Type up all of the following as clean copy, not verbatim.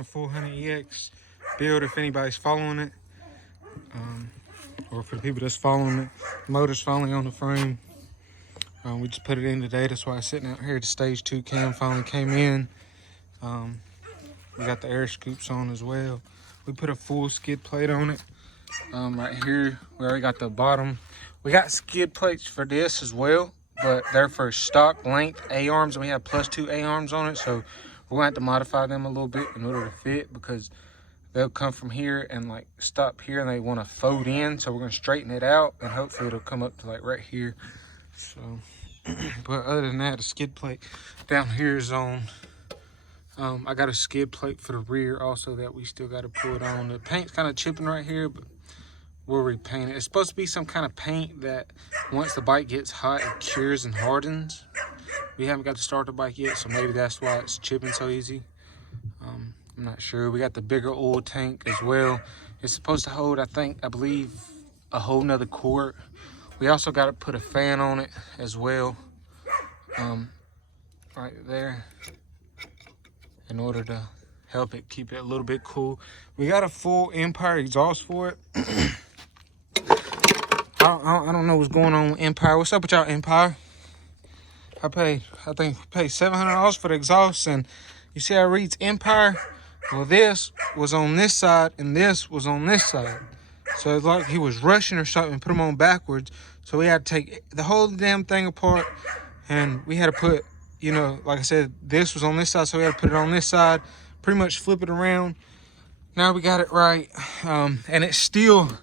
the 400EX build if anybody's following it. Or for the people that's following it. The motor's finally on the frame. We just put it in today. That's why I'm sitting out here. The stage 2 cam finally came in. We got the air scoops on as well. We put a full skid plate on it. Right here, we already got the bottom. We got skid plates for this as well, but they're for stock length A-arms, and we have +2 A-arms on it, so we're gonna have to modify them a little bit in order to fit, because they'll come from here and like stop here and they want to fold in, so we're gonna straighten it out and hopefully it'll come up to like right here. So but other than that, the skid plate down here is on. I got a skid plate for the rear also that we still got to put it on. The paint's kind of chipping right here, but we'll repaint it. It's supposed to be some kind of paint that once the bike gets hot, it cures and hardens. We haven't got to start the bike yet, so maybe that's why it's chipping so easy. I'm not sure. We got the bigger oil tank as well. It's supposed to hold, I believe, a whole nother quart. We also got to put a fan on it as well, right there, in order to help it keep it a little bit cool. We got a full Empire exhaust for it. I don't know what's going on with Empire. What's up with y'all, Empire? I think we paid $700 for the exhaust, and you see how it reads Empire? Well, this was on this side and this was on this side. So it's like he was rushing or something and put them on backwards. So we had to take the whole damn thing apart, and we had to put, you know, like I said, this was on this side, so we had to put it on this side, pretty much flip it around. Now we got it right, and it still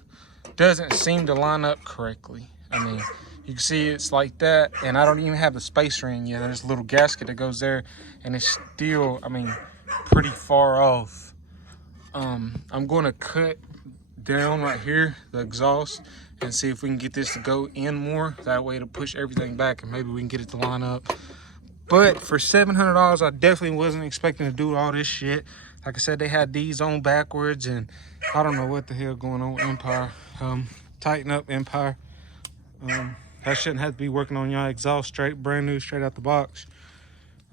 doesn't seem to line up correctly. I mean, you can see it's like that, and I don't even have the spacer in yet. There's a little gasket that goes there, and it's still, I mean, pretty far off. I'm going to cut down right here, the exhaust, and see if we can get this to go in more. That way it'll push everything back, and maybe we can get it to line up. But for $700, I definitely wasn't expecting to do all this shit. Like I said, they had these on backwards, and I don't know what the hell going on with Empire. Tighten up, Empire. I shouldn't have to be working on y'all exhaust straight, brand new, straight out the box.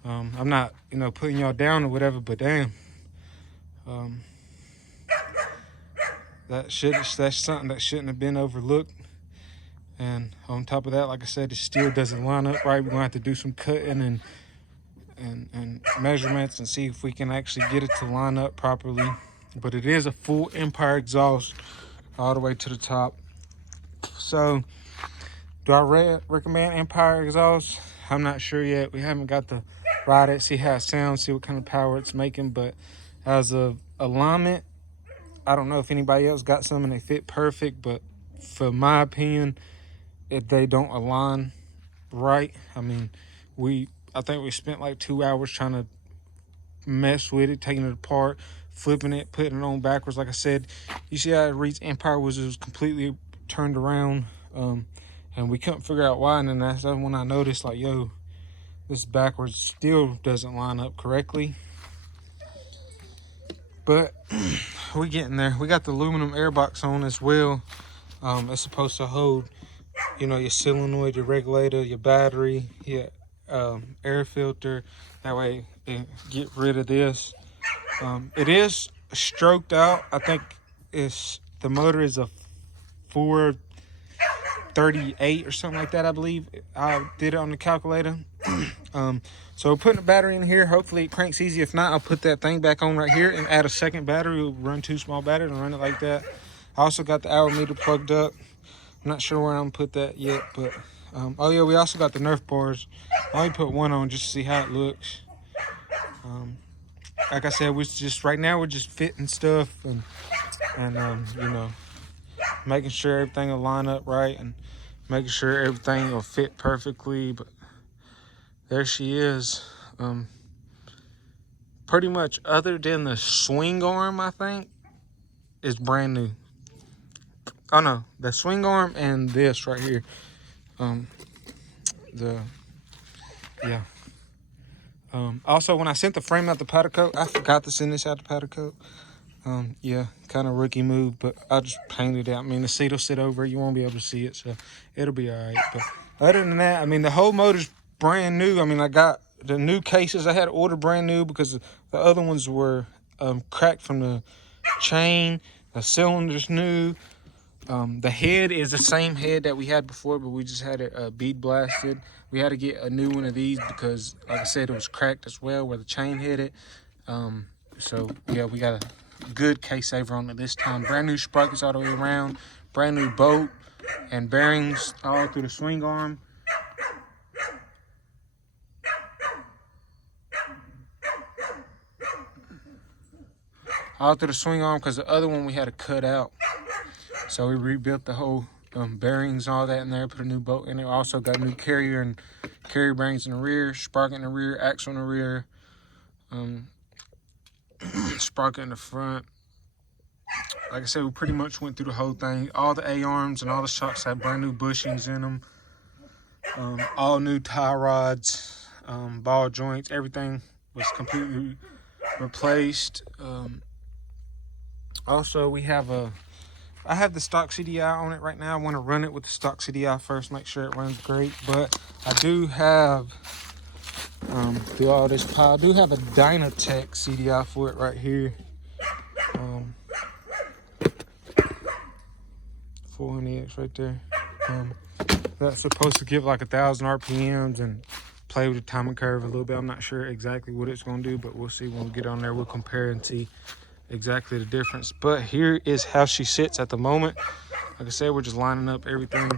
I'm not, you know, putting y'all down or whatever, but damn. That's something that shouldn't have been overlooked. And on top of that, like I said, it still doesn't line up right. We're gonna have to do some cutting and measurements and see if we can actually get it to line up properly. But it is a full Empire exhaust all the way to the top. So do I recommend Empire exhaust? I'm not sure yet. We haven't got to ride it, see how it sounds, see what kind of power it's making. But as of alignment, I don't know if anybody else got some and they fit perfect, but for my opinion, if they don't align right, I mean, I think we spent like 2 hours trying to mess with it, taking it apart, flipping it, putting it on backwards. Like I said, you see how it reads Empire was completely turned around, and we couldn't figure out why. And then that's when I noticed, like, yo, this backwards still doesn't line up correctly. But we're getting there. We got the aluminum airbox on as well. It's supposed to hold, you know, your solenoid, your regulator, your battery, your air filter. That way get rid of this. It is stroked out. I think the motor is a 438 or something like that, I believe. I did it on the calculator. So we're putting a battery in here. Hopefully it cranks easy. If not, I'll put that thing back on right here and add a second battery. We'll run 2 small batteries and run it like that. I also got the hour meter plugged up. I'm not sure where I'm gonna put that yet, but oh yeah, we also got the Nerf bars. I only put one on just to see how it looks. Like I said, right now we're just fitting stuff and you know, making sure everything will line up right and making sure everything will fit perfectly. But there she is. Pretty much, other than the swing arm, I think is brand new. Oh no, the swing arm and this right here. Also, when I sent the frame out the powder coat, I forgot to send this out the powder coat. Yeah, kind of rookie move, but I just painted it out. I mean, the seat will sit over it. You won't be able to see it, so it'll be all right. But other than that, I mean, the whole motor's brand new. I mean, I got the new cases I had ordered brand new because the other ones were cracked from the chain. The cylinder's new. The head is the same head that we had before, but we just had it bead blasted. We had to get a new one of these because, like I said, it was cracked as well where the chain hit it. So yeah, we got a good case saver on it this time. Brand new sprockets all the way around. Brand new bolt and bearings all through the swing arm. All through the swing arm because the other one we had to cut out. So we rebuilt the whole bearings, all that in there, put a new bolt in it. Also got new carrier and carrier bearings in the rear, sprocket in the rear, axle in the rear, sprocket in the front. Like I said, we pretty much went through the whole thing. All the A-arms and all the shocks had brand new bushings in them. All new tie rods, ball joints, everything was completely replaced. Also, I have the stock CDI on it right now. I want to run it with the stock CDI first, make sure it runs great. But I do have, through all this pile, I do have a Dynatech CDI for it right here. 400X right there. That's supposed to give like 1,000 RPMs and play with the timing curve a little bit. I'm not sure exactly what it's going to do, but we'll see when we get on there. We'll compare and see exactly the difference. But here is how she sits at the moment. Like I said, we're just lining up everything.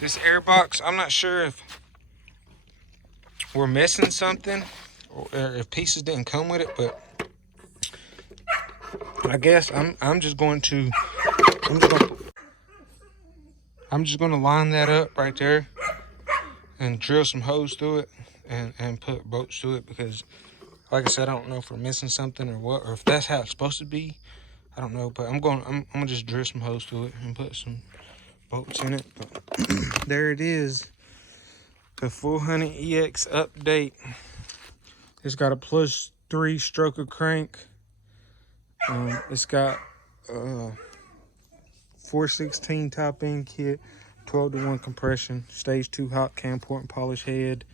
This air box, I'm not sure if we're missing something or if pieces didn't come with it, but I guess I'm just going to line that up right there and drill some holes through it and put bolts to it, because like I said, I don't know if we're missing something or what, or if that's how it's supposed to be. I don't know, but I'm gonna just drill some holes through it and put some bolts in it. But there it is, the 400EX update. It's got a +3 stroker crank. It's got 416 top end kit, 12-to-1 compression, stage 2 hot cam port and polish head.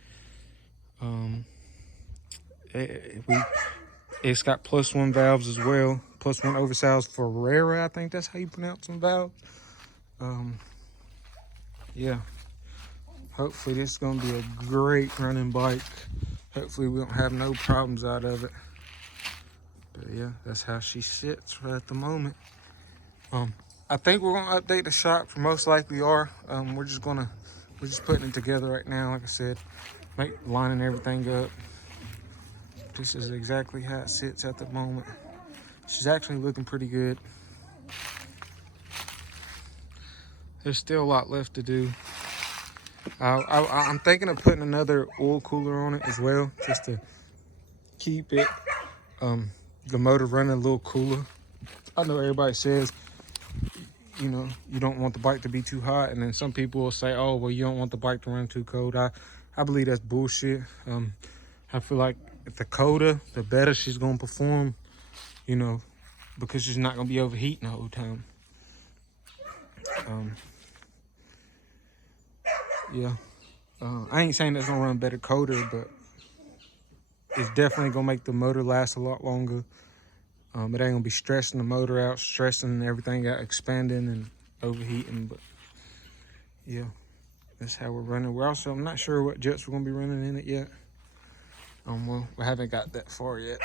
It's got +1 valves as well, +1 oversized Ferrera, I think that's how you pronounce them valves. Yeah, hopefully this is gonna be a great running bike. Hopefully we don't have no problems out of it. But yeah, that's how she sits right at the moment. I think we're gonna update the shop, most likely are. We're just putting it together right now, like I said, lining everything up. This is exactly how it sits at the moment. She's actually looking pretty good. There's still a lot left to do. I'm thinking of putting another oil cooler on it as well, just to keep it, the motor running a little cooler. I know everybody says, you know, you don't want the bike to be too hot, and then some people will say, oh, well, you don't want the bike to run too cold. I believe that's bullshit. I feel like the colder, the better she's gonna perform, you know, because she's not gonna be overheating the whole time. Yeah, I ain't saying it's gonna run better colder, but it's definitely gonna make the motor last a lot longer. It ain't gonna be stressing the motor out, stressing everything out, expanding and overheating. But yeah, that's how we're running. I'm not sure what jets we're gonna be running in it yet. Well, we haven't got that far yet.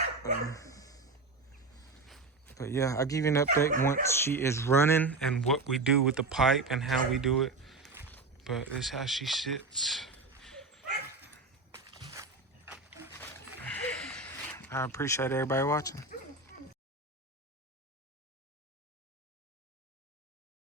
But yeah, I'll give you an update once she is running and what we do with the pipe and how we do it. But this is how she sits. I appreciate everybody watching.